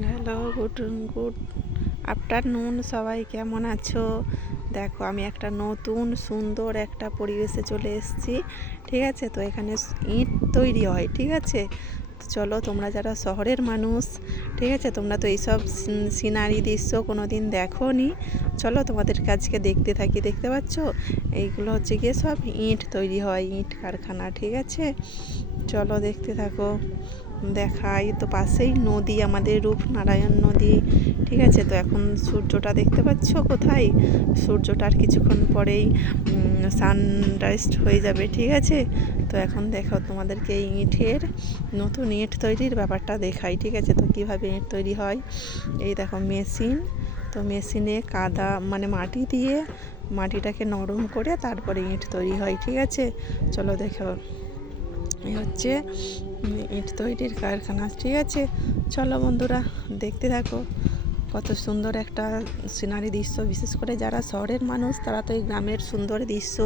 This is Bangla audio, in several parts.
Hello, good afternoon. সবাই কেমন আছো? দেখো, আমি একটা নতুন সুন্দর একটা পরিবেশে চলে এসেছি। ঠিক আছে, তো এখানে ইট তৈরি হয়। ঠিক আছে, তো চলো, তোমরা যারা শহরের মানুষ, ঠিক আছে, তোমরা তো এইসব সিনারি দৃশ্য কোনো দিন দেখো নি। চলো, তোমাদের কাছকে দেখতে থাকি। দেখতে পাচ্ছ, এইগুলো হচ্ছে গিয়ে সব ইট তৈরি হয়, ইট কারখানা। ঠিক আছে, চলো দেখতে থাকো। দেখাই তো, পাশেই নদী, আমাদের রূপনারায়ণ নদী। ঠিক আছে, তো এখন সূর্যটা দেখতে পাচ্ছ কোথায়? সূর্যটার কিছুক্ষণ পরেই সানরাইজ হয়ে যাবে। ঠিক আছে, তো এখন দেখো, তোমাদেরকে এই ইটের নতুন ইট তৈরির ব্যাপারটা দেখাই। ঠিক আছে, তো কীভাবে ইট তৈরি হয়, এই দেখো মেশিন। তো মেশিনে কাদা মানে মাটি দিয়ে মাটিটাকে নরম করে তারপরে ইট তৈরি হয়। ঠিক আছে, চলো দেখো, এই হচ্ছে ইট তৈরির কারখানা। ঠিক আছে, চলো বন্ধুরা, দেখতে থাকো। কত সুন্দর একটা সিনারি দৃশ্য। বিশেষ করে যারা শহরের মানুষ, তারা তো এই গ্রামের সুন্দর দৃশ্য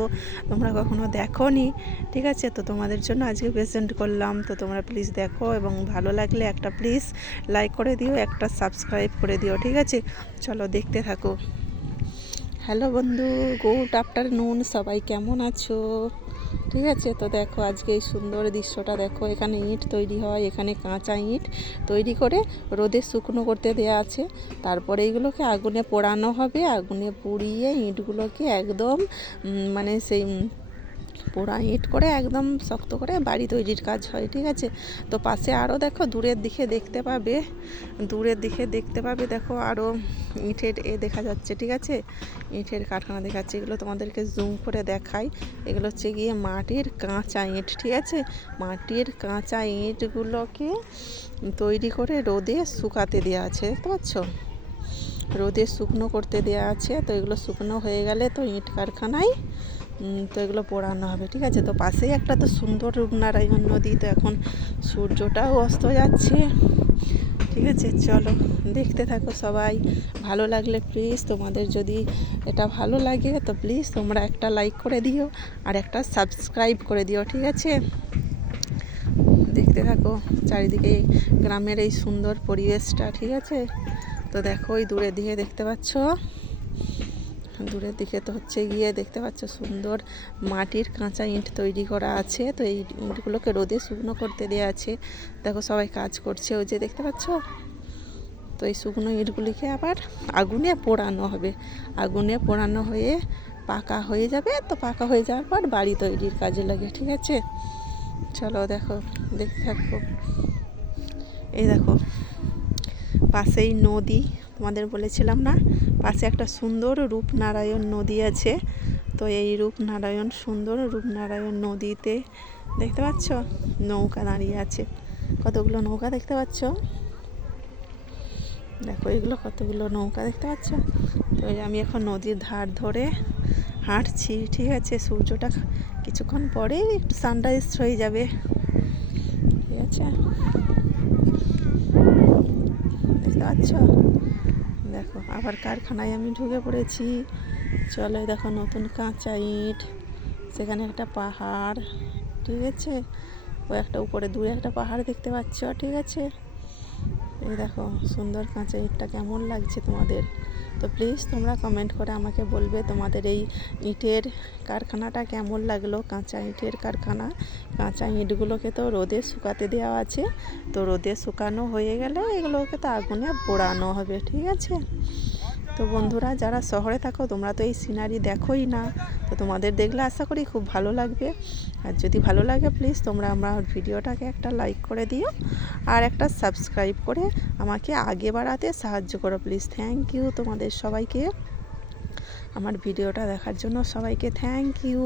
তোমরা কখনো দেখো নি। ঠিক আছে, তো তোমাদের জন্য আজকে প্রেজেন্ট করলাম। তো তোমরা প্লিজ দেখো, এবং ভালো লাগলে একটা প্লিজ লাইক করে দিও, একটা সাবস্ক্রাইব করে দিও। ঠিক আছে, চলো দেখতে থাকো। হ্যালো বন্ধু, গুড আফটারনুন। সবাই কেমন আছো? ঠিক আছে, তো দেখো আজকে এই সুন্দর দৃশ্যটা দেখো। এখানে ইট তৈরি হয়, এখানে কাঁচা ইট তৈরি করে রোদে শুকনো করতে দেওয়া আছে। তারপরে এইগুলোকে আগুনে পোড়ানো হবে। আগুনে পুড়িয়ে ইটগুলোকে একদম মানে সেই পোড়া ইট করে একদম শক্ত করে বাড়ি তৈরির কাজ হয়। ঠিক আছে, তো পাশে আরও দেখো, দূরের দিকে দেখতে পাবে দেখো, আরও ইটের দেখা যাচ্ছে। ঠিক আছে, ইটের কারখানা দেখাচ্ছে। এগুলো তোমাদেরকে জুম করে দেখাই। এগুলো হচ্ছে গিয়ে মাটির কাঁচা ইট। ঠিক আছে, মাটির কাঁচা ইটগুলোকে তৈরি করে রোদে শুকাতে দেওয়া আছে। দেখতে পাচ্ছ, রোদে শুকনো করতে দেওয়া আছে। তো এগুলো শুকনো হয়ে গেলে তো ইট কারখানায় তো এগুলো পোড়ানো হবে। ঠিক আছে, তো পাশেই একটা তো সুন্দর রূপনারায়ণ নদী। তো এখন সূর্যটাও অস্ত যাচ্ছে। ঠিক আছে, চলো দেখতে থাকো সবাই। ভালো লাগলে প্লিজ, তোমাদের যদি এটা ভালো লাগে তো প্লিজ তোমরা একটা লাইক করে দিও আর একটা সাবস্ক্রাইব করে দিও। ঠিক আছে, দেখতে থাকো চারিদিকে গ্রামের এই সুন্দর পরিবেশটা। ঠিক আছে, তো দেখো, ওই দূরের দিকে দেখতে পাচ্ছ, দূরের দিকে তো হচ্ছে গিয়ে দেখতে পাচ্ছ সুন্দর মাটির কাঁচা ইট তৈরি করা আছে। তো এই ইটগুলোকে রোদে শুকনো করতে দেওয়া আছে। দেখো সবাই কাজ করছে, ওই যে দেখতে পাচ্ছ। তো এই শুকনো ইটগুলিকে আবার আগুনে পোড়ানো হবে। আগুনে পোড়ানো হয়ে পাকা হয়ে যাবে। তো পাকা হয়ে যাওয়ার পর বাড়ি তৈরির কাজে লাগে। ঠিক আছে, চলো দেখো, দেখতে থাকো। এই দেখো, পাশেই নদী, তোমাদের বলেছিলাম না, পাশে একটা সুন্দর রূপনারায়ণ নদী আছে। তো এই সুন্দর রূপনারায়ণ নদীতে দেখতে পাচ্ছ নৌকা দাঁড়িয়ে আছে। কতগুলো নৌকা দেখতে পাচ্ছ, দেখো এগুলো কতগুলো নৌকা দেখতে পাচ্ছ। তো আমি এখন নদীর ধার ধরে হাঁটছি। ঠিক আছে, সূর্যটা কিছুক্ষণ পরে একটু সানরাইজ হয়ে যাবে। ঠিক আছে, দেখতে পাচ্ছ। দেখো, আবার কারখানায় আমি ঢুকে পড়েছি। চলো দেখো, নতুন কাঁচা ইট, সেখানে একটা পাহাড়। ঠিক আছে, ও একটা উপরে দূরে একটা পাহাড় দেখতে পাচ্ছ। ঠিক আছে, এই দেখো সুন্দর কাঁচা ইটটা কেমন লাগছে তোমাদের। তো প্লিজ তোমরা কমেন্ট করে আমাকে বলবে তোমাদের এই ইটের কারখানাটা কেমন লাগলো। কাঁচা ইটের কারখানা, কাঁচা ইটগুলোকে তো রোদে শুকাতে দেওয়া আছে। তো রোদে শুকানো হয়ে গেলে এগুলোকে তো আগুনে পোড়ানো হবে। ঠিক আছে, তো বন্ধুরা যারা শহরে থাকো, তোমরা তো এই সিনারি দেখোই না। তো তোমাদের দেখলে আশা করি খুব ভালো লাগবে। আর যদি ভালো লাগে প্লিজ তোমরা আমার ভিডিওটাকে একটা লাইক করে দিও আর একটা সাবস্ক্রাইব করে আমাকে আগে বাড়াতে সাহায্য করো প্লিজ। থ্যাংক ইউ তোমাদের সবাইকে, আমার ভিডিওটা দেখার জন্য সবাইকে থ্যাংক ইউ।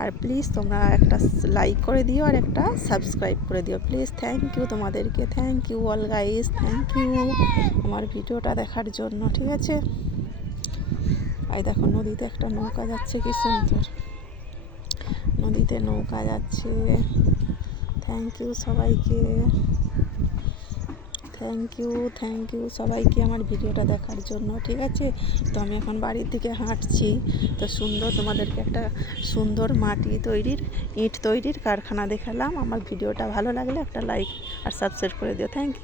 আর প্লিজ তোমরা একটা লাইক করে দিও আর একটা সাবস্ক্রাইব করে দিও প্লিজ। থ্যাংক ইউ তোমাদেরকে, thank you all guys, thank you আমার ভিডিওটা দেখার জন্য। ঠিক আছে, এই দেখো নদীতে একটা নৌকা যাচ্ছে, কি সুন্দর নদীতে নৌকা যাচ্ছে। থ্যাংক ইউ সবাইকে, থ্যাংক ইউ সবাইকে আমার ভিডিওটা দেখার জন্য। ঠিক আছে, তো আমি এখন বাড়ির দিকে হাঁটছি। তো সুন্দর তোমাদেরকে একটা সুন্দর ইট তৈরির কারখানা দেখালাম। আমার ভিডিওটা ভালো লাগলে একটা লাইক আর সাবস্ক্রাইব করে দিও। Thank you.